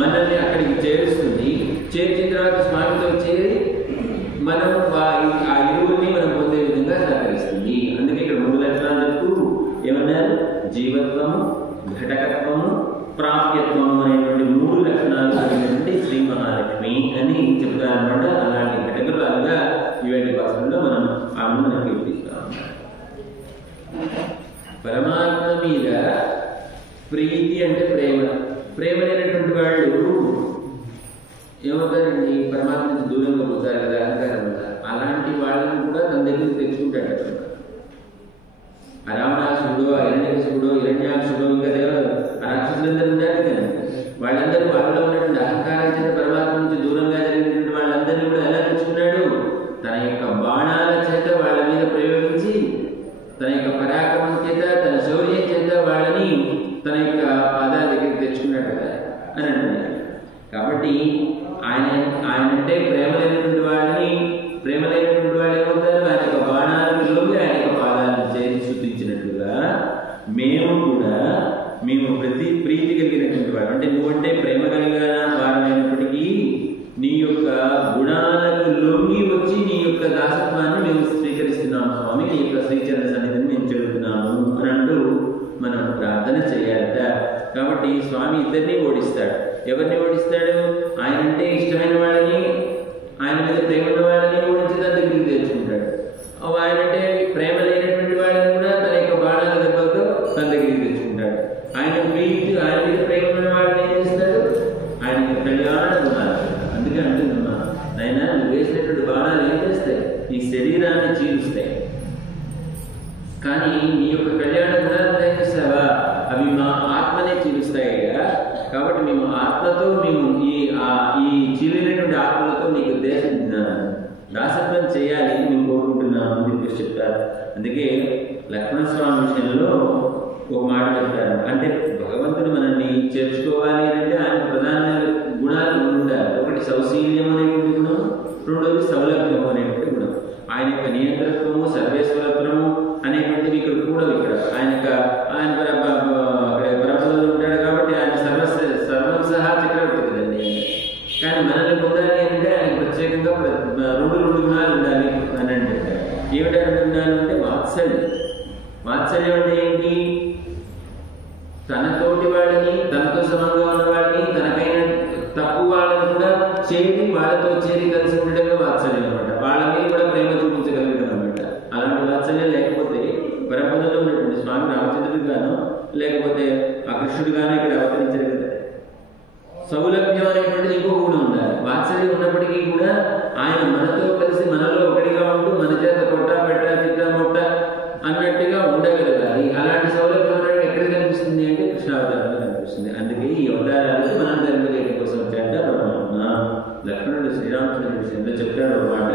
మనల్ని అక్కడికి చేరుస్తుంది. చేర్చిన తర్వాత స్వామితో చేరి మనం ఆ ఇరువురిని మనం పొందే విధంగా సహకరిస్తుంది. అందుకే ఇక్కడ 3 లక్షణాలు చెప్తూ ఏమన్నారు? జీవత్వము, ఘటకత్వము, ప్రాప్యత్వము అనేటువంటి 3 లక్షణాలు కలిగినటువంటి శ్రీ మహాలక్ష్మి అని చెప్తారనమాట. అలాంటి ఘటకురాలుగా ఇవాటి భాషల్లో మనం ఆమెను మనం కీర్తిస్తాం. పరమాత్మ మీద ప్రీతి అంటే ప్రేమ. ప్రేమ లేనటువంటి వాళ్ళు ఏమవుతారండి? పరమాత్మ నుంచి దూరంగా పోతారు కదా, అహంకారం కదా. అలాంటి వాళ్ళని కూడా తన దగ్గరికి తెచ్చుకుంటాడు. రావణాసుడు, హిరణ్యకశిపుడు, హిరణ్యాక్షుడు, ఇంకా రాక్షసులందరూ ఉన్నారు కదా, వాళ్ళందరూ వాళ్ళలో ఉన్నటువంటి అహంకారం చేత పరమాత్మ నుంచి దూరంగా జరిగినటువంటి వాళ్ళందరినీ కూడా ఎలా తెచ్చుకున్నాడు? తన యొక్క బాణాల చేత వాళ్ళ మీద ప్రయోగించి, తన యొక్క పరాక్రమం చేత, తన శౌర్యం చేత వాళ్ళని తన యొక్క పాదాల దగ్గరికి తెచ్చుకున్నాడు కదా అని అంటున్నారు. కాబట్టి ఆయనంటే ప్రేమ లేనటువంటి వాళ్ళు ఏమవుతారు? ఆయన యొక్క బాణాలలోకి ఆయన యొక్క పాదాలను చేసి శుద్ధించినట్లుగా మేము ప్రీతి కలిగినటువంటి వాడు. అంటే నువ్వంటే ప్రేమ కలిగిన వారమైనప్పటికీ నీ యొక్క గుణాలకు లొంగి వచ్చి నీ యొక్క దాసత్వాన్ని మేము స్వీకరిస్తున్నాము స్వామి, నీ యొక్క శ్రీచరణ సన్నిధిని మేము చెబుతున్నాము అని అంటూ మనం ప్రార్థన చేయాలట. కాబట్టి స్వామి ఇద్దరిని ఓడిస్తాడు. ఎవరిని ఓడిస్తాడు? ఆయనంటే ఇష్టమైన వాళ్ళని, ఆయన మీద ప్రేమ ఉన్న వాళ్ళని ఓడించి తన దగ్గరికి తెచ్చుకుంటాడు. ఆయనంటే ప్రేమ లేనటువంటి వాళ్ళని కూడా తన యొక్క బాణాల దెబ్బతో తన దగ్గరికి తెచ్చుకుంటాడు. ఆయన మీద ప్రేమ ఉన్న వాళ్ళని ఏం చేస్తాడు? ఆయనకి కళ్యాణ గుణాలు. అందుకే అంటుందమ్మా, ఆయన నువ్వు వేసినటువంటి బాణాలు ఏం చేస్తాయి? ఈ శరీరాన్ని చీలుస్తాయి. కానీ నీ యొక్క కళ్యాణ గుణాలు ఏం చేస్తావా? అవి మా ఆత్మనే చీలుస్తాయ్యా. కాబట్టి మేము ఆత్మతో ఈ చీలినటువంటి ఆత్మలతో నీకు దాసత్వం చేయాలి మేము కోరుకుంటున్నాము అని చెప్పేసి చెప్తారు. అందుకే లక్ష్మణస్వామి విషయంలో ఒక మాట చెప్తారు. అంటే భగవంతుడు మనల్ని చేర్చుకోవాలి అంటే ఆయన ప్రధాన గుణాలు ఉండాలి. ఒకటి సౌశీల్యం అనేటువంటి గుణం, రెండోది సౌలభ్యం అనేటువంటి గుణం. ఆయన యొక్క నియంత్రత్వము, సర్వేశ్వరత్వము అనేటువంటివి ఇక్కడ కూడా ఆయన పరపదలు ఉంటాడు కాబట్టి ఆయన సర్వం సహా చక్రవర్తి కదండి. కానీ మనల్ని పొందాలి అంటే ఆయన ప్రత్యేకంగా 2 గుణాలు ఉండాలి అని అంటే ఏమిటంటే గుణాలు అంటే వాత్సల్యం. వాత్సల్యం అంటే ఏంటి? తనతోటి వాళ్ళని, తనతో సమంగా ఉన్న వాళ్ళని, తనకైన తక్కువ వాళ్ళని కూడా చేరి వాళ్ళతో చేరి కలిసి ఉండడమే వాత్సల్యం అనమాట. వాళ్ళ మీద కూడా ప్రేమ చూపించగలగడం అనమాట. అలాంటి వాత్సల్యం లేకపోతే పరపదలో ఉన్నటువంటి స్వామి రామచంద్రుడు గాను లేకపోతే ఆ కృష్ణుడు గాను ఇక్కడ అవతరించారు కదా. సౌలభ్యం అనేటువంటిది ఇంకో గుణం ఉండాలి. వాత్సల్యం ఉన్నప్పటికీ కూడా ఆయన మనతో కలిసి మనలో ఒకటిగా ఉంటూ మన చేత కొట్ట పెట్ట తిట్ట మొట్ట అన్నట్టుగా ఉండగలగాలి. అలాంటి సౌలభ్యం అనేది ఎక్కడ కనిపిస్తుంది అంటే కృష్ణావతారంలో కనిపిస్తుంది. అందుకే ఈ అవతారాలకు మనం ధర్మదేవి కోసం వచ్చాట పరమాత్మ. లక్ష్మణుడు శ్రీరామచంద్రుడి విషయంలో చెప్తాడు అన్నమాట.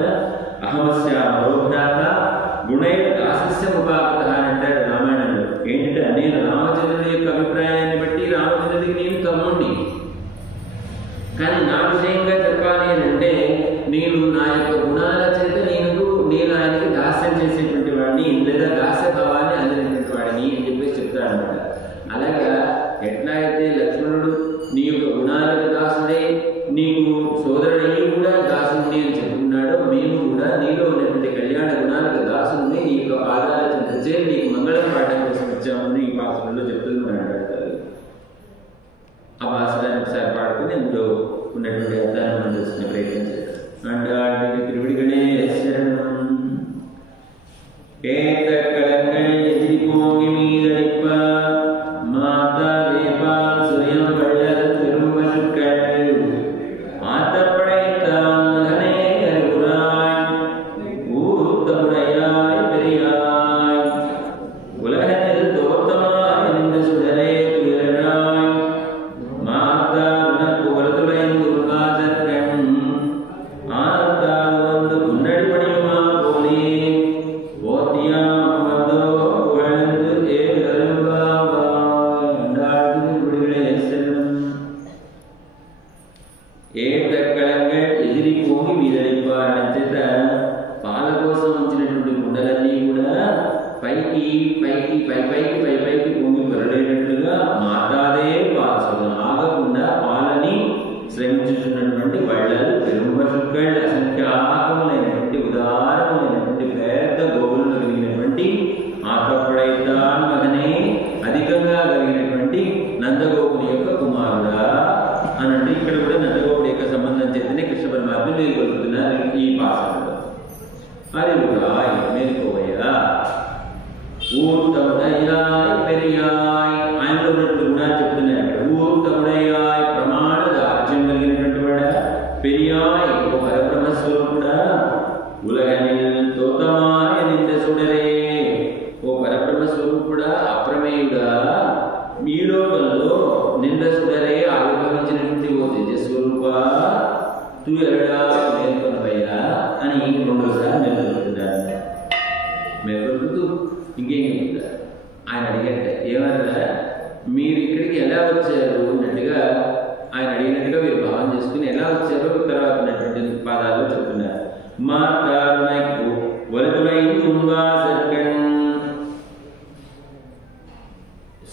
అహమస్యామరోభ్రాత గుణైన దాసస్య ఉపాగత అని అంటాడు రామాయణంలో. ఏంటంటే నేను రామచంద్రుడి యొక్క అభిప్రాయాన్ని బట్టి రామచంద్రుడికి నేను తమ్ముడిని, కానీ నా విషయంగా చెప్పాలి అని అంటే నేను నా యొక్క గుణాల చేత నేను ఆయనకి దాస్యం చేసేటువంటి వాడిని లేదా దాస్య భావాన్ని అందినటువంటి వాడిని అని చెప్పేసి చెప్తాడనమాట. అలాగా ఎట్లా అయితే లక్ష్మణుడు నీ యొక్క గుణాలకు దాసుడే, నీకు సోదరుడయ్యి కూడా దాసుని అని చెప్తున్నాడో, మేము కూడా నీలో ఉన్నటువంటి కళ్యాణ గుణాలకు దాసుని నీ యొక్క పాదాల చెందించే నీకు మంగళం పాడడం కోసం వచ్చామని ఈ భాషలో చెప్తున్నాడు. ఆ భాషలను ఒకసారి పాడుకుని ఇందులో ఉన్నటువంటి అర్థాన్ని మనం తెలుసుకునే ప్రయత్నం చేద్దాం. అంటే త్రివిడిగణే శరణం పొంగి మీదడిప్ప మాతా దేవా సుయం పళ్ళ తిరుమలుక్కల్ ఆతపడైతాన్ మగనే పరమాత్మ మేల్కొల్పుతున్నారు ఈ పాసనలో. அறிவுராய் మేల్కోవయ్యా, ఊర్తముడయ్యాయ్ పెరియాయ్, ఆయనలో ఉన్నటువంటి గుణాలు చెప్తున్నాడు. ఊర్తముడయ్యాయ్ ప్రమాణ దార్జ్యం కలిగినటువంటి వాడా, పెరియాయ్ ఓ పరబ్రహ్మస్వరూపుడా, ఉలగనిల్ తోతమాయ నింద సుడరే, ఓ పరబ్రహ్మస్వరూపుడా అప్రమేయుడా, మీ లోకంలో నింద సుడరే ఆవిర్భవించినటువంటి ఓ తేజస్వరూప తూ ఎరడా మేల్కొనవయ్యా అని రెండోసారి మేల్కొల్పుతున్నారు. మేల్కొల్పుతూ ఇంకేం చెప్తారు ఆయన అడిగంటే, ఏమన్నా మీరు ఇక్కడికి ఎలా వచ్చారు అన్నట్టుగా ఆయన అడిగినట్టుగా మీరు భావన చేసుకుని ఎలా వచ్చారో తర్వాత ఉన్నటువంటి పాదాల్లో చెప్తున్నారు. మాతారునకు వరదులై చుంబాసర్కన్,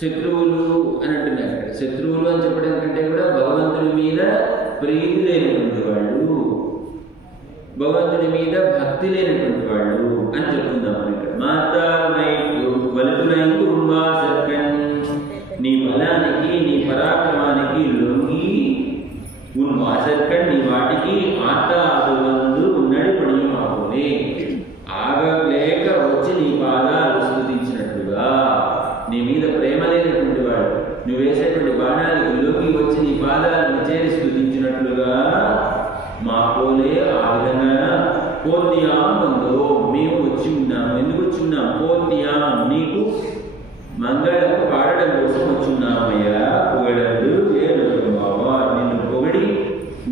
శత్రువులు అని అంటున్నారు. అక్కడ శత్రువులు అని చెప్పడం కంటే కూడా భగవంతుడి మీద ప్రీతి లేనటువంటి వాళ్ళు, భగవంతుడి మీద భక్తి లేనటువంటి వాళ్ళు అని చెప్తున్నాం మనం ఇక్కడ. మాతారునైకు వరదులైకు ఉన్వాసర్కన్, నీ బలానికి నీ పరాక్రమానికి లొంగి, ఉన్వాసర్కన్ నీ వాటికి ఆటాదువందు నడిపడియం ఆపునే, ఆగలేక వచ్చి నీ పాదాలు స్తుతించినట్లుగా, నీ మీద ప్రేమ లేనటువంటి వాడు నువ్వు వేసేటువంటి బాణానికి లోకి వచ్చి నీ పాదాలను చేరి స్తుతించినట్లుగా మా పోలే ఆ విధంగా పోర్తియాం ఉందో మేము వచ్చి ఉన్నాము. ఎందుకు వచ్చి ఉన్నాం? పోర్తియాం నీకు మంగళం పాడడం కోసం వచ్చి ఉన్నామయ్యా. పొగడదు ఏడు బాబా, నిన్ను పొగిడి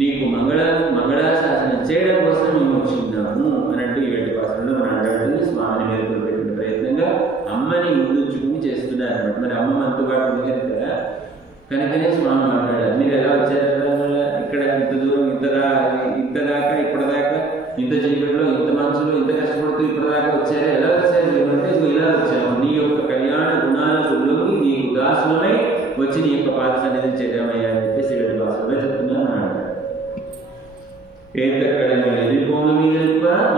నీకు మంగళాశాసనం చేయడం కోసం మేము వచ్చి ఉన్నాము అన్నట్టు ఈ వెంటి పాసనలో మనం అడగడానికి స్వామిని మేల్కొల్పేటువంటి ప్రయత్నంగా అమ్మని ముందుంచుకుని చేస్తున్నారు అనమాట. మరి అమ్మ మనతో పాటు ఉంది కదా, కనుకనే స్వామి మాట్లాడారు. మీరు ఎలా వచ్చారు ఇక్కడ ఇంత దూరం ఇంత దాకా ఇప్పటిదాకా ఇంత చీకట్లో ఇంత మనసులో ఇంత కష్టపడుతూ ఇప్పటిదాకా వచ్చారు, ఎలా వచ్చారు ఏమంటే ఇలా వచ్చాము నీ యొక్క కళ్యాణ గుణాలకు లొంగి నీకు దాసులమై వచ్చి నీ యొక్క పాద సన్నిధిని చేరామయ్యా అని చెప్పేసి వీటి భాషలో చెప్తున్నాను అన్నాడు. ఏతక్కడని ఎదిరిపోను మీద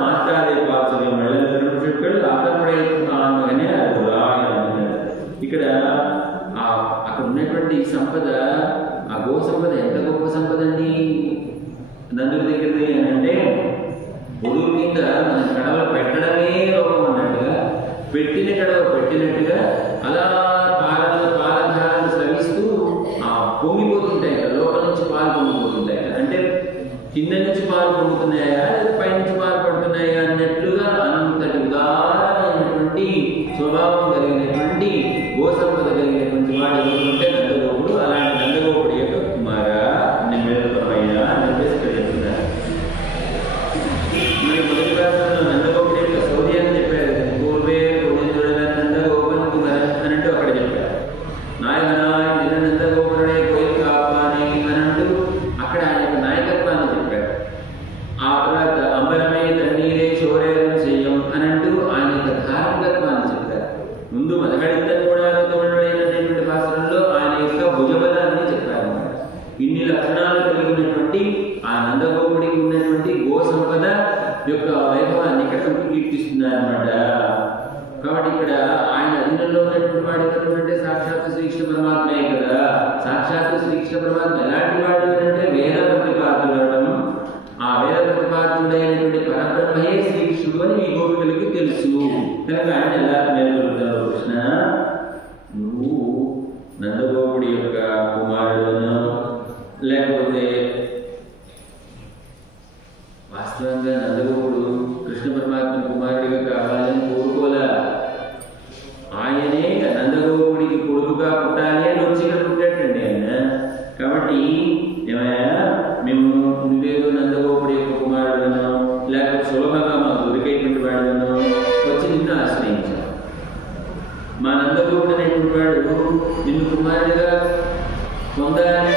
మాట్లాడే పాత్రలు మళ్ళీ అక్కడపడే అనే అన్నాడు. ఇక్కడ అక్కడ ఉన్నటువంటి సంపద, ఆ గో సంపద ఎంత గొప్ప సంపద అండి నందుడి దగ్గరది అని అంటే, పొడుగు కింద మన కడవలు పెట్టడమే లోపం అన్నట్టుగా పెట్టిన కడవ పెట్టినట్టుగా అలా పాలధారలు స్రవిస్తూ పొంగిపోతుంటాయి కదా, లోపల నుంచి పాలు పొంగిపోతుంటాయి కదా. అంటే కింద నుంచి పాలు పొంగుతున్నాయా పైనుంచి పాలు పడుతున్నాయా అన్నట్లుగా అంతటి ఉదారమైనటువంటి స్వభావం కలిగినటువంటి గో సంపద కలిగినటువంటి వాడు ఎవరుంటే నందగోపుడు. అలాంటి నందగోపుడు యొక్క కుమార నిమ్మయ్యా అని చెప్పేసి ఇక్కడ చెప్తున్నారు. మరి మొదటి రాష్ట్రంలో నందగోపుడు యొక్క శౌర్యాన్ని చెప్పారు. పూర్వే నందగోపన్ కుమార అని అంటూ అక్కడ చెప్పారు. నాయకనాయ నిన్న నందగోపుడే కోయిల్ కాపాని అని అంటూ అక్కడ ఆయన యొక్క నాయకత్వాన్ని చెప్పారు. ఆ తర్వాత అంబరమే తన్నీరే శౌర్యం చెయ్యం అని అంటూ ఆయన యొక్క ధార్మికత్వాన్ని చెప్పారు. ముందు మదగడిత కూడా అయినటువంటి భాషల్లో ఆయన యొక్క భుజబలాన్ని చెప్పారు. ఇన్ని లక్షణాలు కలిగినటువంటి ఆ నందగోపుడికి ఉన్నటువంటి గో సంపద యొక్క వైభవాన్ని ఇక్కడ కీర్తిస్తున్నారు అన్నమాట. కాబట్టి ఇక్కడ ఆయన అధీనంలో ఉన్నటువంటి వాడు ఎవరంటే సాక్షాత్తు శ్రీకృష్ణ పరమాత్మే కదా. సాక్షాత్తు శ్రీకృష్ణ పరమాత్మ ఎలాంటి వాడు అంటే వేద ప్రతిపాదుడవడం, ఆ వేద ప్రతిపాదుడైనటువంటి పరబ్రహ్మయే శ్రీకృష్ణుడు అని ఈ గోపికలకి తెలుసు. కనుక ఆయన ఎలా మేల్కొలుపుతారు? కృష్ణ నువ్వు నందగోపుడి యొక్క కుమారుడును, లేకపోతే వాస్తవంగా నందగోపుడు కృష్ణ పరమాత్మ కుమారుడిగా కావాలని కోరుకోలే. ఆయనే నందగోపుడికి కొడుకుగా పుట్టాలి అని వచ్చి ఇక్కడ పుట్టాడండి ఆయన. కాబట్టి ఏమయ్యా మేము నువ్వేదో నందగోపుడి యొక్క కుమారుడును, లేకపోతే సులభంగా మాకు దొరికేటువంటి వాడును వచ్చి నిన్ను ఆశ్రయించాం. మా నందగోపుడు అనేటువంటి వాడు నిన్ను కుమారుడిగా పొందాలని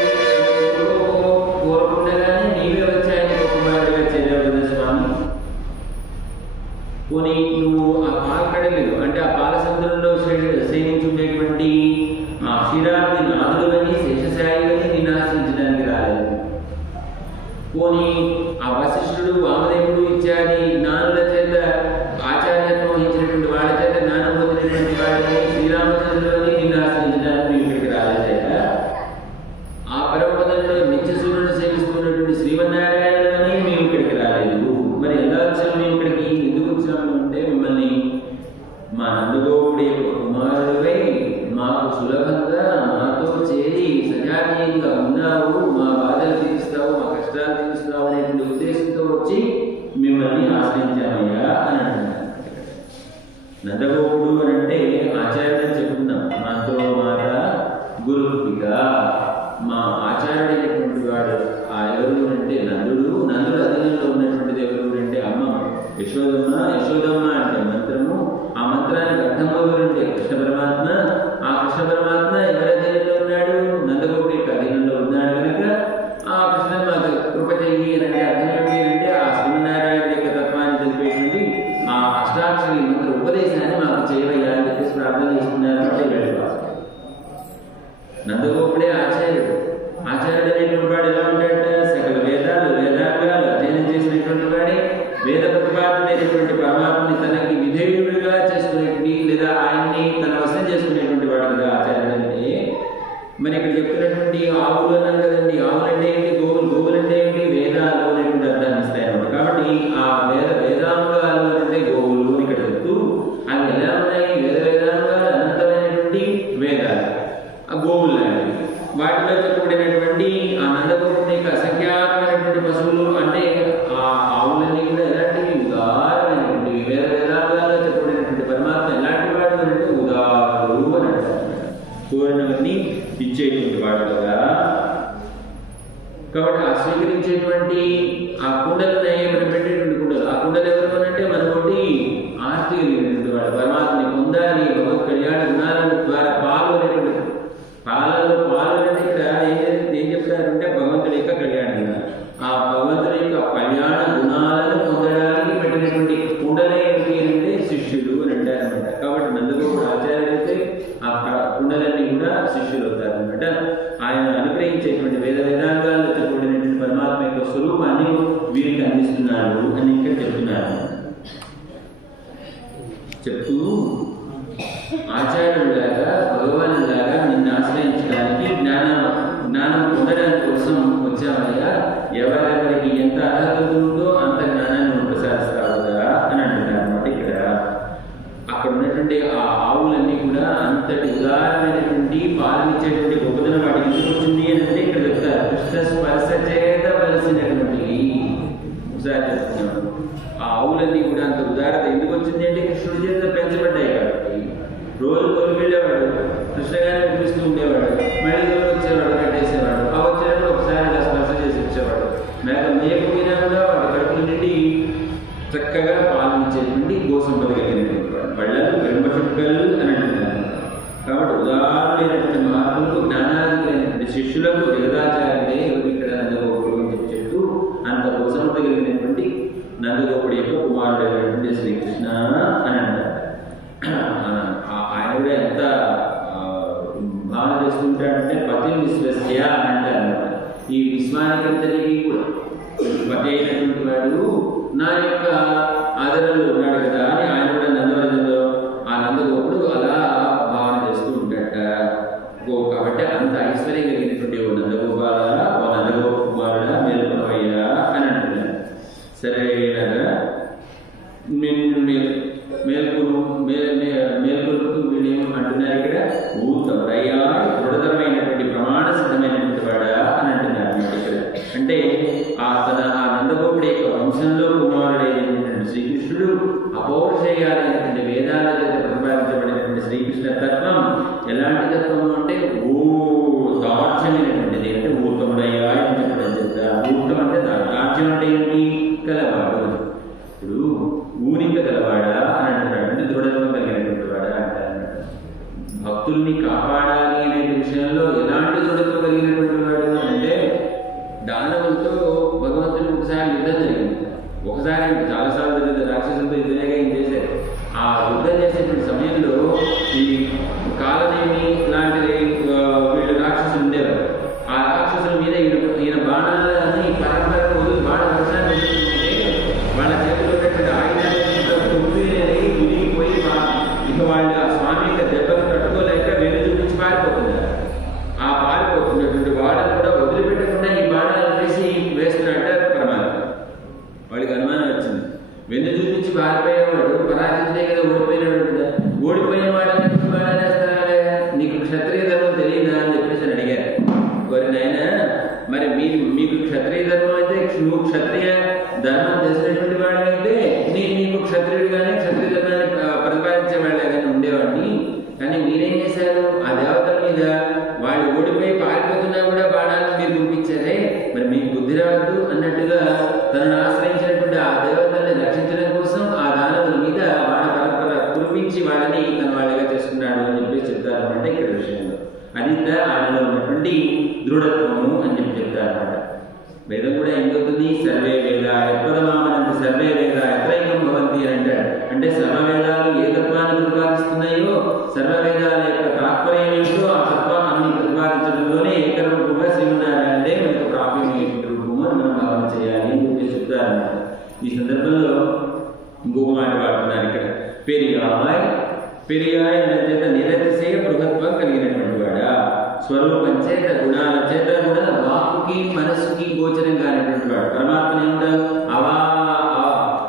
కోరుకుండగానే నీవే వచ్చి ఆయన కుమారుడిగా చేరావు కదా స్వామి. పోనీ నువ్వు ఆ పాలకడలు అంటే ఆ పాల సముద్రంలో సేవించుండేటువంటి ఆ క్షీరాబ్ది నాదులని శేషశాయిలని నిన్ను ఆశ్రయించడానికి రాలేదు. పోనీ ఆ వశిష్ఠుడు వామదేవుడు ఇత్యాది జ్ఞానుల చేత ఆచార్యత్వం వహించినటువంటి వాళ్ళ చేత జ్ఞానం పొందినటువంటి వాళ్ళని శ్రీరామచంద్రులని నిన్ను ఆశ్రయించడానికి నువ్వు ఇక్కడికి రాలేదా? ఆ పరమపదంలో నిత్య సూర్యుడు సేవిస్తున్నటువంటి శ్రీమన్నారాయణని వచ్చి మిమ్మల్ని ఆశ్రయించామయ్యా అని అంటున్నారు. నందగోపుడు అని అంటే ఆచార్యుడు చెప్తున్నాం. మాతో మాట గురుగా మా ఆచార్యుడైనటువంటి వాడు ఆ ఎవరు అంటే నందుడు. నందుడు అధీనంలో ఉన్నటువంటిది ఎవరు అంటే అమ్మ యశోదమ్మ. యశోదమ్మ అంటే మంత్రము. ఆ మంత్రానికి అర్థం ఎవరంటే కృష్ణ పరమాత్మ. ఆ కృష్ణ పరమాత్మ ఎవరి అధీనంలో ఉన్నాడు? నందగోపుడి యొక్క అధీనంలో ఉన్నాడు కనుక ఆ కృష్ణ మాకు కృప చెయ్యి అంటే అర్థం ఏంటి అంటే ఆ శ్రీనారాయణ యొక్క తత్వాన్ని తెలిపేటువంటి ఆ అష్టాక్షరి మంత్ర ఉపదేశాన్ని మాకు చేయవయ్యా అని చెప్పేసి ప్రార్థన చేస్తున్నారు. నందగోపుడే ఆచార్యుడు. ఆచార్యుడు అనేటువంటి వాడు ఎలా ఉంటాడంటే సకల వేదాంగాలు అధ్యయనం చేసినటువంటి వాడే, వేద ప్రతిపాదనైనటువంటి పరమాత్మని తనకి విధేయుడిగా చేసుకునేటువంటి లేదా ఆయన్ని తన వశం చేసుకునేటువంటి వాడుగా ఆచార్యుడు అంటే. మరి ఇక్కడ చెప్తున్నటువంటి ఆవులు అన్నారు కదండి. ఆవులు అంటే ఏంటి? గోవులు అంటే ఏంటి? వేదాలు అనేటువంటి అర్థాన్ని ఇస్తాయి అన్నమాట. కాబట్టి ఆ వేదాంగాలు అంటే గోవులు అని ఇక్కడ చెప్తూ అవి ఎలా ఉన్నాయి? వేదాంగాలు అనంతమైనటువంటి వేదాలు ఆ గోవులు లాంటివి. వాటిలో చెప్పబడినటువంటి ఆ నందగోపుని యొక్క అసంఖ్యాకమైనటువంటి పశువులు అంటే ఆ ఆవులన్నీ కూడా ఎలాంటివి? ఉదారమైనటువంటి వేదాంగాల్లో చెప్పబడినటువంటి పరమాత్మ ఎలాంటి వాడు అంటే ఉదారుడు అని అంటారు. కోరినవన్నీ ఇచ్చేటువంటి వాడు కదా. కాబట్టి ఆ స్వీకరించేటువంటి ఆ కుండలు మనం పెట్టేటువంటి కుండలు, ఆ కుండలు ఎవరు అంటే మనతోటి ఆర్తి కలిగినటువంటి వాడు. పరమాత్మని పొందాలి, భగవత్ కళ్యాణ గుణాల ద్వారా పాలు అనేటువంటి పాలు అనేది ఇక్కడ ఏం చెప్తారంటే భగవంతుడి యొక్క కళ్యాణ గుణాలు. ఆ భగవంతుడి యొక్క కళ్యాణ గుణాలను పొందడానికి పెట్టినటువంటి కుండలే ఏంటి అంటే శిష్యులు అని అంటారనమాట. కాబట్టి నందగోపుడు ఆచార్యుడు అయితే ఆ కుండలన్నీ కూడా శిష్యులు అవుతారనమాట. ఆయన అనుగ్రహించేటువంటి వేదాంగాల్లో చెప్పబడినటువంటి పరమాత్మ యొక్క స్వరూపాన్ని వీరికి అందిస్తున్నాడు అని ఇక్కడ చెప్తున్నారు. చెప్తూ ఆచార్యులాగా భగవానులాగా నిన్ను ఆశ్రయించడానికి జ్ఞానం పొందడానికి కోసం వచ్చామయ్యా. ఎవరెవరికి ఎంత అర్హత ఉందో అంత జ్ఞానాన్ని ప్రసాదిస్తావు కదా అని అంటున్నారు అన్నమాట. ఇక్కడ అక్కడ ఉన్నటువంటి ఆ ఆవులన్నీ కూడా అంతటి ఉదారమైనటువంటి పాలనిచ్చేటువంటి గొప్పదనం వాటికి ఎందుకు వచ్చింది అని అంటే ఇక్కడ చెప్తారు. కృష్ణ స్పర్శ చేత కలిసినటువంటి ఒకసారి చెప్తున్నాను. ఆ ఆవులన్నీ కూడా అంత ఉదారత ఎందుకు వచ్చింది అంటే కృష్ణుడి చేత పెంచబడ్డాయి కాబట్టి. రోజు తోలికి వెళ్ళేవాడు, కృష్ణగారిని పిలుస్తూ ఉండేవాడు, మళ్ళీ ఎవరు వచ్చేవాడు, కట్టేసేవాడు. ఆ వచ్చేటప్పుడు ఒకసారి అలా స్పర్శ చేసి వచ్చేవాడు. మేక మేకపోయినా కూడా వాడి కడుపుల నుండి చక్కగా పాలనిచ్చేటువంటి గోసంపద కలిగినటువంటి వాడు. పళ్ళలు వెంబచుక్కలు అని అంటున్నారు. కాబట్టి ఉదాహరణమైనటువంటి మహాత్ములకు జ్ఞానాధికులైనటువంటి శిష్యులకు జగదాచార్యుడే ఇక్కడ నందగోపుడు అని చెప్తూ అంత గోసంపద కలిగినటువంటి నందగోపుడు యొక్క కుమారుడైనటువంటి శ్రీకృష్ణ అని అంటారు. ఆయన కూడా ఎంత భావన చేసుకుంటాడంటే పతి విశ్వస్య అని అంటారు అన్నమాట. ఈ విశ్వానికంతటికీ కూడా పతి అయినటువంటి వాడు నా యొక్క ఆదరణలో ఉన్నాడు కదా అని ఆయన కూడా నందవరంలో ఆ నందగోపుడు అలా భావన చేస్తూ ఉంటాడట. కాబట్టి అంత ఐశ్వర్యం కలిగినటువంటి ఓ నందగోపాల, ఓ నందగోప కుమారుడా మేల్కొనవయ్యా అని అంటున్నాడు. సరేనగా మేల్కొలుపుతూ వీళ్ళు అంటున్నారు ఇక్కడ ఊతమరయ్యా, దృఢతరమైనటువంటి ప్రమాణ సిద్ధమైనటువంటి వాడా అని అంటున్నారు అన్నమాట. ఇక్కడ అంటే ఆ నందగోపుడి యొక్క వంశంలో కుమారుడైనటువంటి శ్రీకృష్ణుడు అపౌరుషేయాలైనటువంటి వేదాల చేత ప్రతిపాదించబడినటువంటి శ్రీకృష్ణ తత్వం ఎలాంటి తత్వం అంటే దార్ఢ్యమైనటువంటిది. అంటే ఊతముడయ్యా అని చెప్పడం చెప్తా. ఊతం అంటే దార్ఢ్యం అంటే ఏంటి? కలవాడు. ఇప్పుడు ఊరిక గలవాడా అని అంటున్నాడు. అంటే దృఢత్వం కలిగినటువంటి వాడా అంటారు. భక్తుల్ని కాపాడాలి అనే విషయంలో ఎలాంటి దృఢత్వం కలిగినటువంటి వాడు అంటే దానవులతో భగవంతుని ఒకసారి యుద్ధం జరిగింది. ఒకసారి చాలాసార్లు జరిగింది. రాక్షసులతో యుద్ధంగా ఏం చేశారు. ఆ యుద్ధం చేసేటువంటి సమయంలో ఈ కాలనేమి లాంటి వీళ్ళు రాక్షసులు ఉండేవారు. ఆ రాక్షసుల మీద ఈయన బాణాలని పరంపరగా వదిలి బాణ వర్షాన్ని వదులుతుంటే వాళ్ళ చేతిలో ఉన్నటువంటి ఆయుధాన్ని విరిగిపోయి ఇక వాళ్ళు ఆ స్వామి యొక్క దెబ్బకు తట్టుకోలేక వెన్ను చూపించి పారిపోతున్నారు. ఆ పారిపోతున్నటువంటి వాళ్ళని కూడా వదిలిపెట్టకుండా ఈ బాణాలు వేస్తున్నట్ట పరమాత్మ. వాడికి అనుమానం వచ్చింది. వెన్ను చూపించి పారిపోయేవాడు పరాజితుడే కదా, ఓడిపోయినాడు కదా. ఓడిపోయిన వాళ్ళని బాణాలు వేస్తారా? నీకు క్షత్రియ ధర్మం తెలియదా అని చెప్పేసి అడిగారు. వారి నాయన మరి మీకు క్షత్రియ ధర్మం అయితే నువ్వు క్షత్రియ ధర్మం తెలిసినటువంటి వాడైతే నేను నీకు క్షత్రియుడిగానే క్షత్రియ ధర్మాన్ని ప్రతిపాదించే వాళ్ళగానే ఉండేవాడిని. కానీ మీరేం చేశారు? ఆ దేవతల మీద వాళ్ళు ఓడిపోయి పారిపోతున్నా కూడా బాణాలను మీరు గుర్తించారే, మరి మీకు బుద్ధి రావద్దు అన్నట్టుగా తనను ఆశ్రయించినటువంటి ఆ దేవతల్ని రక్షించడం కోసం ఆ దానవుల మీద బాణ పరంపర కురిపించి వాళ్ళని తన వాళ్ళగా చేసుకున్నాడు అని చెప్పేసి చెప్తారన్నమాట ఇక్కడ విషయంలో. అది ఆయనలో ఉన్నటువంటి దృఢత్వము అని చెప్పి చెప్తారన్నమాట. వేదం కూడా ఏం చెబుతుంది? సర్వే వేద ఎప్పదమామనంత సర్వే వేద ఎత్రైకం భవంతి అని అంటాడు. అంటే సర్వవేదాలు ఏ తత్వాన్ని ప్రతిపాదిస్తున్నాయో, సర్వవేదాల యొక్క తాత్పర్యం ఏంటో ఆ తత్వాన్ని ప్రతిపాదించడంలోనే ఏకరూపంగా శ్రీమన్నారాయణే మనకు ప్రాప్యమయ్యేటువంటి రూపము అని మనం భావన చేయాలి అని చెప్పి చెప్తారన్నమాట. ఈ సందర్భంలో ఇంకొక మాట వాడుతున్నారు ఇక్కడ. పెరియాయ్ పెరియాయ్ అనే చేత నిరతిశయ బృహత్వం కలిగినటువంటి వాడా, స్వరూపం చేత గుణాల చేత కూడా వాక్కుకి మనస్సుకి గోచరం కానిటువంటి వాడు. పరమాత్మ ఏమంటారు?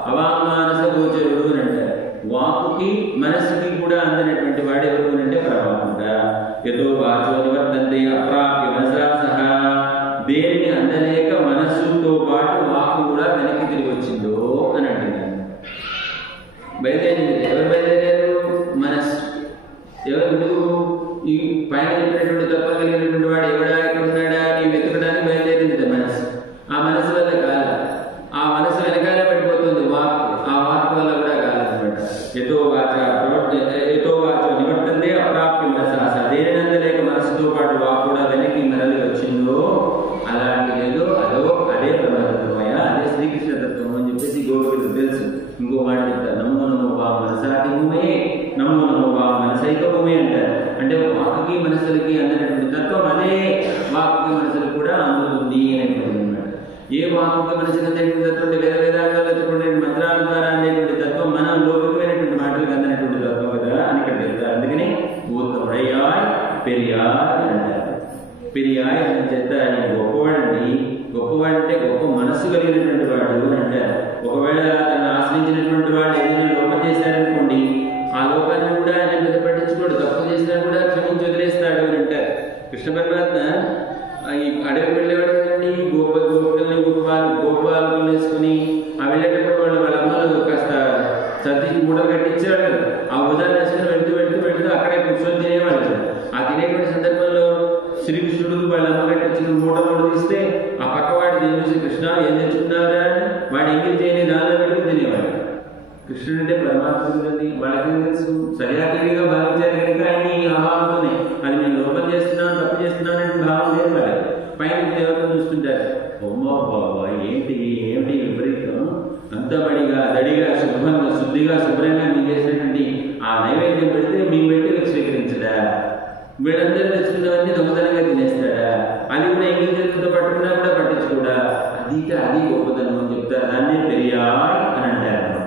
అవామానస గోచరుడు అని అంటారు. వాక్కుకి మనస్సుకి కూడా అందినటువంటి వాడు ఎవరు అంటే పరమాత్మ. యతో వాచో నివర్తంతే అప్రాప్య మనసా సహా, దేనిని అందలేక మనస్సుతో పాటు వాక్కు కూడా వెనక్కి తిరిగి వచ్చిందో అని అంటున్నారు. బయలుదేరింది. ఎవరు బయలుదేరారు? మనస్సు. ఎవరు? ఈ పైన చెప్పినటువంటి తత్వం కలిగినటువంటి వాడు ఎవడా, ఎక్కడ ఉన్నాడా అని వెతకడానికి బయలుదేరింది మనసు. ఆ మనసు వల్ల కాదు, ఆ మనసు వెనకాల పడిపోతుంది వాక్. ఆ వాక్ వల్ల కూడా కాదనమాట. యతో వాచో నివర్తంతే అప్రాప్య మనసాస, దేనినందలేక మనసుతో పాటు వాక్ కూడా వెనక్కి మరలి వచ్చిందో అలాంటిది ఏదో అదే పరమాత్మయ, అదే శ్రీకృష్ణ తత్వం అని చెప్పేసి గోపికలకు తెలుసు. ఇంకో మాట చెప్తారు, నమో నమో వా మనసాటి భూమే, నమో నమో వా మనసైక భూమి అంటారు. అంటే వాక్కి మనసులకి అందినటువంటి తత్వం అదే వాక్కి మనసులకు కూడా అందుతుంది అనేటువంటి అనమాట. ఏ వాక్కి మనసుకు అందేటువంటి తత్వం వేద వేదాల్లో వచ్చేటువంటి మంత్రాల ద్వారా అందేటువంటి తత్వం మన లౌకికమైనటువంటి మాటలకు అందినటువంటి తత్వం కదా అని ఇక్కడ చెప్తారు. అందుకని ఉత్తమయ్యాయ్ పెరియాయ్ అని అంటారు. పెరియాయ్ అని చెప్తా ఆయన గొప్పవాడండి. గొప్పవాడంటే గొప్ప మనస్సు కలిగినటువంటి వాడు అని అంటారు. ఒకవేళ తను ఆశ్రయించినటువంటి వాడు ఏదైనా లోపం చేశారనుకోండి, ఆ లోపాన్ని కూడా ఆయన మీద పట్టించుకోడు. తప్పు చేసినా కూడా క్షమించి వదిలేస్తాడు అని అంటారు. కృష్ణ పరమాత్మ ఈ అడవికి వెళ్ళేవాడు కదండి. గోపికల్ని గోపాలను వేసుకుని ఆ వెళ్ళేటప్పుడు వాళ్ళ అమ్మలు కాస్త సర్ది మూటలు కట్టించాడు. ఆ ఉదాహరణ వేసుకుని వెళ్తూ అక్కడే కూర్చొని తినేవాడు. ఆ తినేటువంటి సందర్భంలో శ్రీకృష్ణుడు వాళ్ళ అమ్మ కట్టించిన మూట తీస్తే ఆ పక్కవాడు దీని చూసి కృష్ణ ఏం తెచ్చుకున్నారా అని వాడు ఎంగిల్ చేయని దానిలో పెట్టుకుని తినేవాడు. కృష్ణుడు అంటే పరమాత్మ కదండి, వాళ్ళకి తెలుసు. సరియాతిగా భావించారు కనుక ఆయన ఈ అభావంతోనే అది నేను లోపం చేస్తున్నాను తప్పు చేస్తున్నాను అనే భావం లేదు వాళ్ళకి. పైన దేవతలు చూస్తుంటారు, అమ్మా బాబా ఏంటి విపరీతం, అంత దడిగా శుద్ధిగా శుభ్రంగా మీరు చేసినటువంటి ఆ నైవేద్యం పెడితే మీ పెట్టి స్వీకరించడా, వీళ్ళందరూ తెచ్చుకున్నవన్నీ దొంగతనంగా తినేస్తాడా, అది కూడా ఎంగిల్ చేతులతో పట్టుకున్నా కూడా పట్టించుకోడా, అది గొప్పతనం అని చెప్తారు. దాన్ని పెరియాయ్ అని అంటారు అనమాట.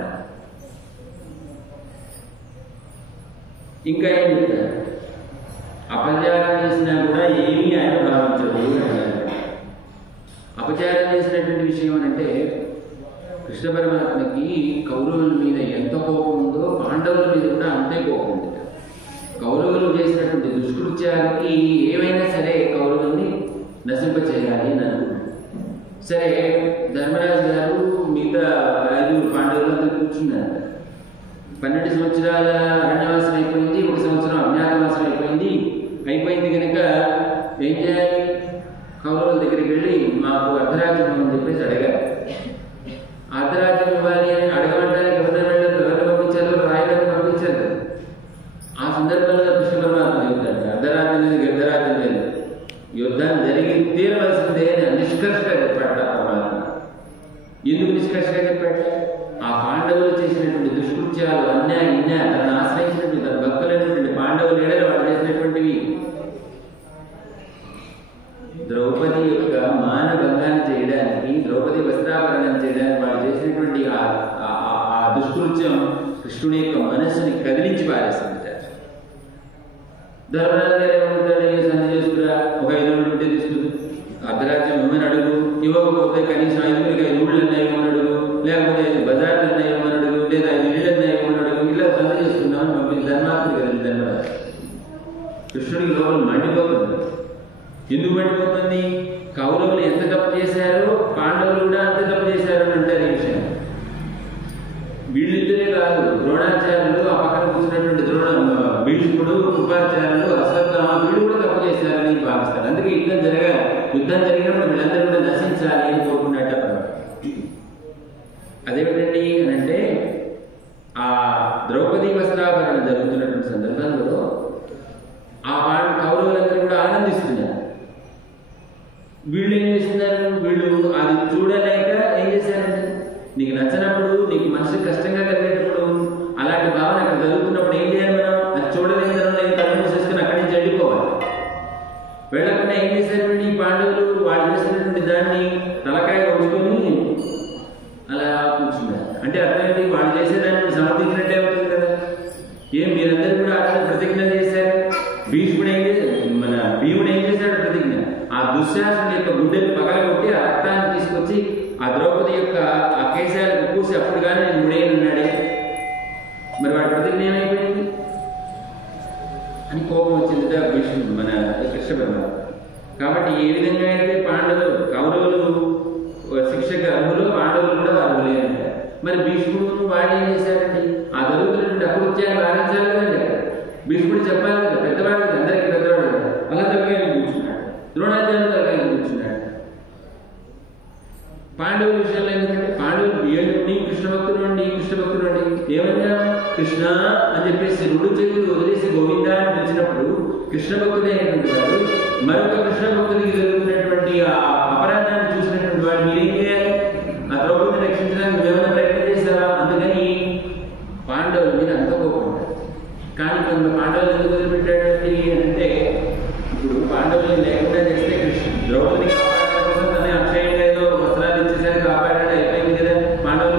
ఇంకా ఏం చెప్తారు? అపచారం చేసినా కూడా ఏమీ ఆయన భావించదు అన్నారు. అపచారం చేసినటువంటి విషయం అంటే కృష్ణ పరమాత్మకి కౌరవుల మీద ఎంత కోపం ఉందో పాండవుల మీద కూడా అంతే కోపం ఉంది. కౌరవులు చేసినటువంటి దుష్కృత్యాలకి ఏమైనా సరే కౌరవుల్ని నశింపచేయాలి అని అనుకున్నాడు. సరే ధర్మరాజు గారు మిగతా 5 పాండవులందరూ కూర్చున్నారు. 12 సంవత్సరాల అరణ్యవాసం అయిపోయింది, 1 సంవత్సరం అజ్ఞాతవాసం అయిపోయింది కనుక ఏం చేయాలి? కౌరవుల దగ్గరికి వెళ్ళి మాకు అర్ధరాజ్యం అని చెప్పేసి అడగారు. అర్ధరాజ్యం ఇవ్వాలి అని అడగమంటానికి ఎవరిని పంపించారు? రాయలను పంపించారు. ఆ సందర్భంలో కృష్ణ పరమాత్మ చెప్తాడు, అర్ధరాజ్యం లేదు గర్ధరాజ్యం లేదు, యుద్ధం జరిగి తీరవలసిందే అని నిష్కర్షగా చెప్పాడు పరమాత్మ. ఎందుకు నిష్కర్షగా చెప్పాడు? ఆ పాండవులు చేసినటువంటి దుష్కృత్యాలు అన్యాయం తనను ఆశ్రయించినటువంటి తన భక్తులైనటువంటి పాండవులు ఏడలు వాళ్ళు చేసినటువంటివి, ద్రౌపది యొక్క మానభంగాన్ని చేయడానికి, ద్రౌపది వస్త్రాపరణం చేయడానికి వాళ్ళు చేసినటువంటి ఆ దుష్కృత్యం కృష్ణుడి యొక్క మనస్సుని కదిలించి పారేసింది. ధర్మరాజు గారు ఏమంటాడు? సంధి చేసుకురా, ఒక 5 ఉంటే తీసుకుని అర్ధరాజ్యం ఇవ్వమని అడుగు, ఇవ్వకపోతే కనీసం 5 ఊళ్ళన్నా ఇవ్వమని అడుగు, లేకపోతే 5 బజార్లన్నా ఇవ్వమని అడుగు, లేదా 5 ఇళ్ళన్నా ఇవ్వమని అడుగు. ఇలా సంధి చేసుకున్నామని పంపించి ధర్మాత్ముడు కదండి ధర్మరాజు. కృష్ణుడికి లోపల మండిపోతుంది. ఎందుకు మండిపోతుంది? కౌరవులు ఎంత తప్పు చేశారో పాండవులు కూడా అంత తప్పు చేశారు అని అంటారు ఈ ద్రోణాచార్యులు, ఆ పక్కన కూర్చున్నటువంటి భీష్ముడు, కృపాచార్యులు, అశ్వత్థామ వీళ్ళు కూడా తప్పు చేశారని భావిస్తారు. అందుకే యుద్ధం జరిగినప్పుడు వీళ్ళందరూ కూడా నశించాలి అని కోరుకున్నట్ట. అదేమిటండి అని అంటే ఆ ద్రౌపదీ వస్త్రాభరణ జరుగుతున్నటువంటి సందర్భంలో ఆ కౌరవులందరూ కూడా ఆనందిస్తున్నారు. వీళ్ళు ఏం చేస్తున్నారు, వీళ్ళు అది చూడలేక ఏం చేశారంటే, నీకు నచ్చినప్పుడు, నీకు మనసుకు కష్టంగా కలిగేటప్పుడు, అలాంటి భావన అక్కడ జరుగుతున్నప్పుడు ఏం చేయాలి మనం, అది చూడలేదని తల మూసేసుకుని అక్కడి నుంచి వెళ్ళిపోవాలి. వెళ్ళకుండా ఏం చేశారు ఈ పాండవులు, వాళ్ళు చేసినటువంటి దాన్ని తలకాయ ఉంచుకొని అలా కూర్చున్నారు. అంటే అర్థమైంది, వాళ్ళు చేసేదాన్ని సమర్థించినట్టే అవుతుంది కదా. మీరందరూ కూడా అక్కడ ప్రతిజ్ఞ చేశారు. భీష్ముడు ఏం చేశాడు, మన భీముడు ఏం చేశాడు ప్రతిజ్ఞ, ఆ దుశ్శాసనుడి యొక్క గుండెలు పగలగొట్టి ఆ రక్తాన్ని తీసుకొచ్చి ఆ ద్రౌపది యొక్క ఆ కేశాలకు పూసి అప్పుడు కానీ నేను ముడేయనున్నాడే. మరి వాడి ప్రతిజ్ఞ ఏమైపోయింది అని కోపం వచ్చింది భీష్ముడు, మన కృష్ణ పరమాత్మ. కాబట్టి ఏ విధంగా అయితే కౌరవులు శిక్షకు అర్హులు, పాండవులు కూడా అర్హులే అంటారు. మరి భీష్ముడు వాడు ఏం చేశారండి, ఆ జరుగుతున్నటువంటి అకృత్యాన్ని వారించాలి కదండి. భీష్ముడు చెప్పాలి కదా, పెద్దవాడు కదా, అందరికీ పెద్దవాడు కదా. అలా తరగతి కూర్చున్నాడు, ద్రోణాచార్యులు తరగతి కూర్చున్నాడు. పాండవుల విషయంలో ఎందుకంటే పాండవులు నీ కృష్ణ భక్తులు అండి, కృష్ణ భక్తులు అండి ఏమన్నా కృష్ణ అని చెప్పేసి 2 చేతులు వదిలేసి గోవిందా అని పిలిచినప్పుడు కృష్ణ భక్తుడే అయినటువంటి వాడు మరొక కృష్ణ భక్తుడికి జరుగుతున్నటువంటి ఆ అపరాధాన్ని చూసినటువంటి వాడు మీరేం చేయాలి, ఆ ద్రౌపదిని రక్షించడానికి నువ్వేమైనా ప్రయత్నం చేశావా. అందుకని పాండవుల మీద అంత కోపం. కానీ కొంత పాండవులు ఎందుకు వదిలిపెట్టాడండి అంటే, ఇప్పుడు పాండవులు లేకుండా చేస్తే ద్రౌపదిని కాపాడడం కోసం తనే అక్షయంగా ఏదో వస్త్రాలు ఇచ్చేసరి కాపాడాడు, అయిపోయింది కదా. పాండవులు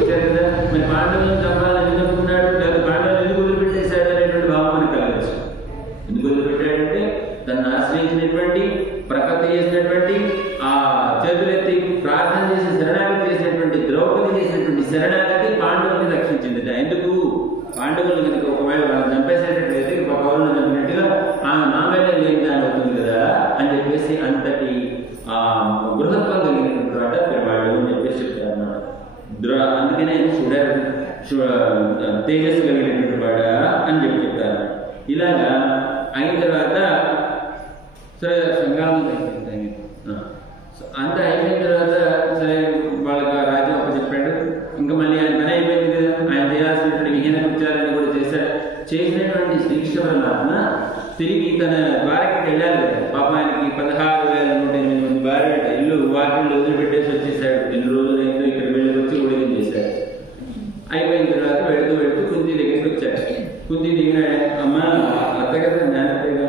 ఇచ్చారు కదా, మరి పాండవులను చంపాలని ఎందుకున్నాడు, లేదా పాండవులు ఎందుకు వదిలిపెట్టేశాడు అనేటువంటి భావం మనకు కలగచ్చు. ఎందుకు వదిలిపెట్టాడంటే తను ఆశ్రయించినటువంటి, ప్రపత్తి చేసినటువంటి, ఆ చేతులెత్తి ప్రార్థన చేసి శరణాగతి చేసినటువంటి ద్రౌపది చేసినటువంటి శరణాగతి పాండవుల్ని రక్షించింది. ఎందుకు, పాండవులు కనుక ఒకవేళ వాళ్ళని చంపేసేటట్లయితే కౌరవులను చంపినట్టుగా ఆ మాంగళ్యం లేని దాని అవుతుంది కదా అని చెప్పేసి అంతటి ఆ బృహత్వం కలిగినటువంటి వాట పిల్లవాడు అని చెప్పేసి చెప్తారు అన్నమాట. అందుకనే తేజస్సు కలిగినటువంటి వాడా అని చెప్పి చెప్తారు. ఇలాగా అయిన తర్వాత సరే సంగ్రామం అంతా అయిపోయిన తర్వాత సరే వాళ్ళకి రాజ్యం ఒక చెప్పాడు. ఇంకా మళ్ళీ ఆయన పని అయిపోయింది కదా, ఆయన చేయాల్సినటువంటి విహీన కృత్యాలను కూడా చేసినటువంటి శ్రీకృష్ణ పరమాత్మ తిరిగి తన ద్వారకి వెళ్ళాలి కదా. పాప ఆయనకి 16,108 మంది భార్య, ఇల్లు వాకిళ్ళు వదిలిపెట్టేసి వచ్చేసాడు. 2 రోజులు అయితే ఇక్కడ వెళ్ళి వచ్చి ఉడికి చేశాడు. అయిపోయిన తర్వాత వెళుతూ కుంతి దగ్గరికి వచ్చాడు. కుంతి దిగిన అమ్మ అత్త కదా జ్ఞానతగా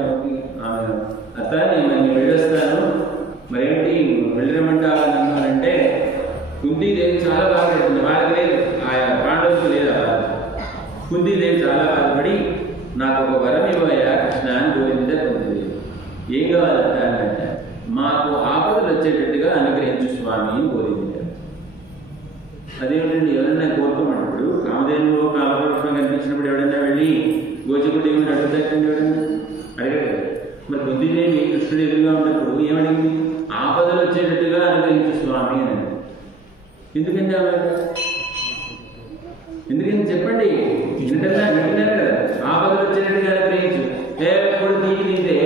అత్త నేను వెళ్ళొస్తాను, మరేంటి వెళ్ళరమంటావా అన్నారంటే కుంతీదేవి చాలా బాధపడుతుంది. వాళ్ళకి లేదు, ఆయా పాండవులకు లేదు. కుంతీదేవి చాలా బాధపడి నాకు ఒక వరం ఇవ్వయా కృష్ణ అని కోరింది కుంతీదేవి. ఏం కావాలంట అంటే మాకు ఆపదలు వచ్చేటట్టుగా అనుగ్రహించు స్వామి అని కోరింది. అదేమిటండి, ఎవరైనా కోరుకోమంటప్పుడు కామధేనులో కాలపురుషం కనిపించినప్పుడు ఎవడైనా వెళ్ళి గోచిగుడ్డ ఏమిటి అడుగుతాడండి, ఎవడన్నా అడగలేదు. మరి కుంతీదేవి కృష్ణుడు ఎదురుగా ఉన్నప్పుడు ఏమడిగింది, ఆపదలు వచ్చేటట్టుగా అనుగ్రహించు స్వామి అని. ఎందుకంటే ఎందుకని చెప్పండి, వింటున్నారు కదా. ఆపదలు వచ్చేటట్టుగా అనుగ్రహించు, ఎప్పుడు తీస్తే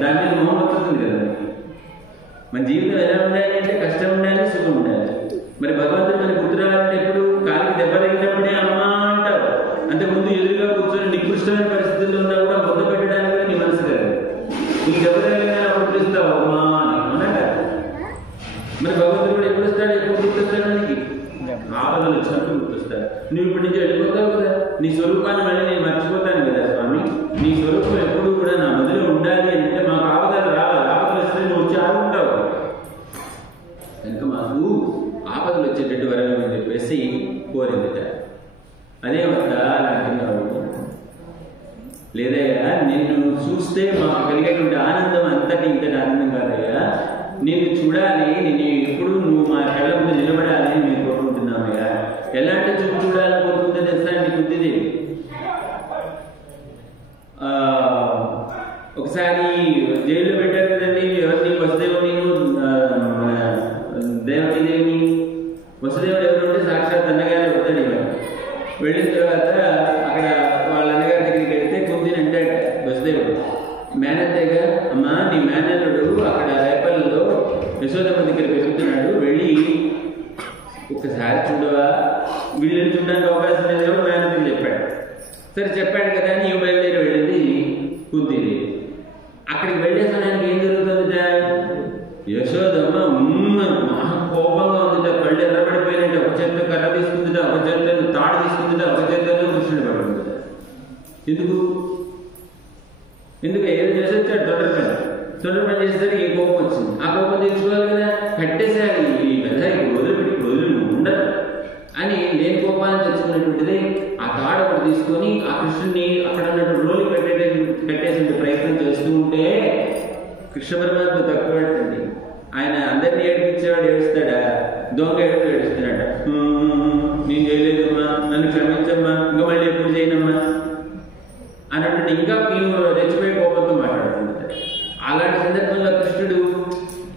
దాని మీద మొహం వస్తుంది కదా. మన జీవితం ఎలా ఉండాలి అంటే కష్టం ఉండాలి, సుఖం ఉండాలి. మరి భగవంతుడు మనకి గుర్తు రావాలంటే ఎప్పుడు కాలికి దెబ్బ తగిలినప్పుడే అమ్మ అంటావు. అంతకుముందు ఎదురుగా కూర్చొని నికృష్టమైన పరిస్థితుల్లో ఉన్నా కూడా ముద్ద పెట్టడానికి కూడా నీ మనసు కాదు. నీకు దెబ్బ తగిలిన అప్పుడు పిలుస్తావు అమ్మా అని, అవునా కదా. మరి భగవంతుడు కూడా ఎప్పుడు వస్తాడు, ఎప్పుడు గుర్తొస్తాడు మనకి, ఆపదలు వచ్చినప్పుడు గుర్తొస్తాడు. నువ్వు ఇప్పటి నుంచి వెళ్ళిపోతావు కదా, నీ స్వరూపాన్ని మళ్ళీ నేను మర్చిపోతాను కదా స్వామి. నీ స్వరూపం ఎప్పుడు కూడా నా మొదలు ఉండాలి అంటే మాకు ఆపదలు రావాలి. ఆపదలు వస్తే నువ్వు వచ్చి ఆడుకుంటావు కనుక మాకు ఆపదలు వచ్చేటట్టు వరం అని చెప్పేసి కోరిందిట. అదే వద్ద అంటున్నావు, లేదయ్యా నిన్ను చూస్తే మాకు కలిగేటువంటి ఆనందం అంతటి ఇంతటి ఆనందం కాదయ్యా, నిన్ను చూడాలి, నిన్ను ఎప్పుడు నువ్వు మా కళ్ళ ముందు నిలబడాలి అని మేము కోరుకుంటున్నామయ్యా. ఎలాంటి చూపు చూడాలని కోరుకుంటే తెలుసా అండి కుంతిదేవి. ఒకసారి జైల్లో పెట్టారు కదండి ఎవరిని, వసుదేవుని దేవకీదేవిని. వసుదేవుడు ఎవరు అంటే సాక్షాత్ అన్నగారే వస్తాడు. ఇవాళ వెళ్ళిన తర్వాత అక్కడ వాళ్ళ అన్నగారి దగ్గరికి వెళ్తే కుంతిని అంటే వసుదేవుడు మేనత్తయ్యగా అమ్మా నీ మేనల్లుడు అక్కడ రేపల్లో యశోదమ్మ దగ్గర పెరుగుతున్నాడు, వెళ్ళి ఒక్కసారి చూడవా, వీళ్ళని చూడడానికి అవకాశం లేదు మేనత్తకి చెప్పాడు. సరే చెప్పాడు కదా అని ఇవి బయలుదేరి వెళ్ళింది కుంతిదేవి. అక్కడికి వెళ్ళే సమయానికి ఏం జరుగుతుందిట, యశోదమ్మ మహా కోపంగా ఉందిట, కళ్ళు ఎర్రబడిపోయినట్టు, ఒక చేతితో కర్ర తీసుకుందిట, ఒక చేతితో తాడు తీసుకుందిట, ఒక చేతితో కృష్ణుడు పడుకుందిట. ఎందుకు ఏం చేసేస్తాడు తొందర పని చేసేసరికి ఏ కోపం వచ్చింది. ఆ కోపం తెచ్చుకోవాలి కదా, కట్టేసేయాలి ఈ పెద్ద వదిలిపెట్టి ఉండదు అని నేను కోపాన్ని తెచ్చుకున్నటువంటిది ఆ తాడు ఒకటి తీసుకొని ఆ కృష్ణుడిని అక్కడ ఉన్నట్టు రోలు కట్టేసే ప్రయత్నం చేస్తూ ఉంటే కృష్ణ పరమాత్మ తక్కువ పెట్టండి. ఆయన అందరినీ ఏడిపించేవాడు ఏడుస్తాడా, దొంగ ఏడుస్తున్నాడ, నేను చేయలేదమ్మా, నన్ను క్షమించమ్మా, ఇంకా మళ్ళీ ఎప్పుడు చేయనమ్మా అన్నట్టు ఇంకా రెచ్చిపోయి కోపంతో మాట్లాడుతుంటారు. అలాంటి సందర్భంలో కృష్ణుడు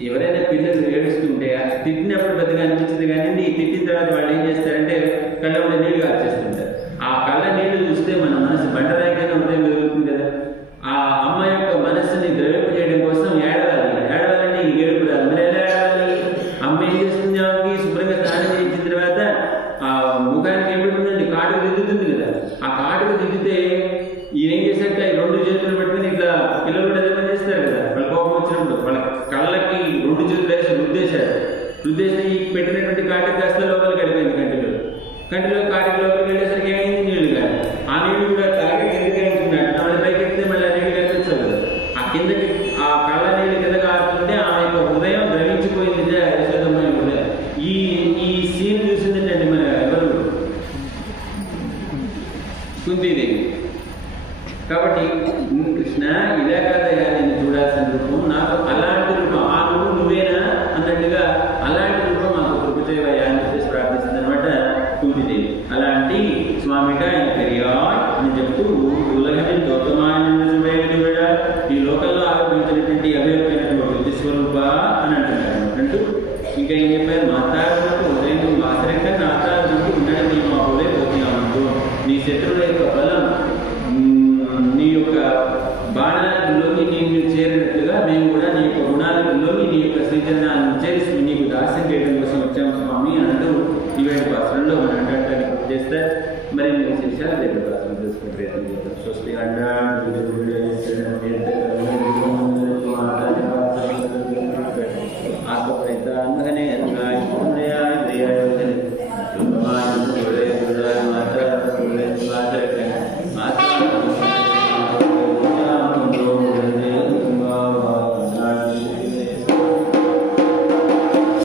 ఎవరైనా పిల్లలు ఏడుస్తుంటే తిట్టినప్పుడు పెద్దగా అనిపించింది కానీ తిట్టిన తర్వాత వాళ్ళు ఏం చేస్తారంటే కళ్ళ ఉండే నీళ్లు కాచేస్తుంటారు. ఆ కళ్ళ నీళ్లు చూస్తే మన మనసు బండరాయికైనా ఉదయం జరుగుతుంది కదా. ఆ అమ్మ యొక్క మనస్సుని ద్రవింపజేయడం కోసం ఏడవాలని నీకు ఏడుపు రాదు, మరి ఎలా ఏడవాలి? అమ్మ ఏం చేస్తుంది, ఆమెకి శుభ్రంగా స్నానం చేయించిన తర్వాత ఆ ముఖానికి ఏం పెడుతుందండి, కాటుకు దిద్దుతుంది కదా. ఆ కాటుకు దిద్దితే ఈయన ఏం చేశాక ఈ రెండు చేతులు పెట్టుకుని ఇట్లా పిల్లలు కూడా అదే పని చేస్తారు కదా. వాళ్ళ కోపం వచ్చినప్పుడు వాళ్ళ కళ్ళకి రెండు చేతులు వేసి రుద్దేసి ఈ పెట్టినటువంటి కాటికి కాస్త లోపలికి వెళ్ళిపోయింది. కంటిలో కాటికి లోపలికి వెళ్ళేసరికి ఏమైంది, నీళ్లు కాదు. ఆ నీళ్లు కూడా తాగి కిందకి వెళ్తున్నాడు. మళ్ళీ పైకి ఎక్కితే మళ్ళీ ఆ నీళ్ళు కనిపించదు కదా. ఆ కిందకి ఆ కళ్ళ నీళ్ళు కిందకి ఆడుతుంటే ఆమె యొక్క హృదయం ద్రవించిపోయింది. యశోదమ్మ హృదయం ఈ సీన్ చూసిందండి మన ఎవరు, కుంతీదేవి. కాబట్టి కృష్ణ ఇదే కదయా నేను చూడాల్సిన రూపం, నాకు అలాంటి రూపం, ఆ రూపం నువ్వేనా అన్నట్టుగా అలాంటి రూపం మాకు కృప చేయవయ్యా అని చెప్పేసి ప్రార్థిస్తుంది అనమాట కుంతీదేవి. అలాంటి స్వామిగా అని చెప్తూ ఉలగని గౌతమాయన ఈ లోకంలో ఆరోపించినటువంటి అభివృద్ధి విశ్వరూప అని అంటున్నారు. ఇంకా ఏం చెప్పారు, మాతాడుకు ఉదయం మాసరిక నాతాడుకు ఉండడం నీ మా ఊరే పోతున్నాము. నీ శత్రువుల యొక్క బలం నీ యొక్క బాణాలలోకి నేను చేరినట్లుగా మేము కూడా నీ యొక్క గుణాలలోకి నీ యొక్క శ్రీచరణాలను చేసి నీకు దాస్యం చేయడం కోసం వచ్చాము స్వామి అంటూ ఈవేళ పాత్రలో మనం అంటానికి చేస్తారు. మరి విశేషాలు రేపు పాత్రలు తెలుసుకునే ప్రయత్నం చేద్దాం. స్వస్తి అండ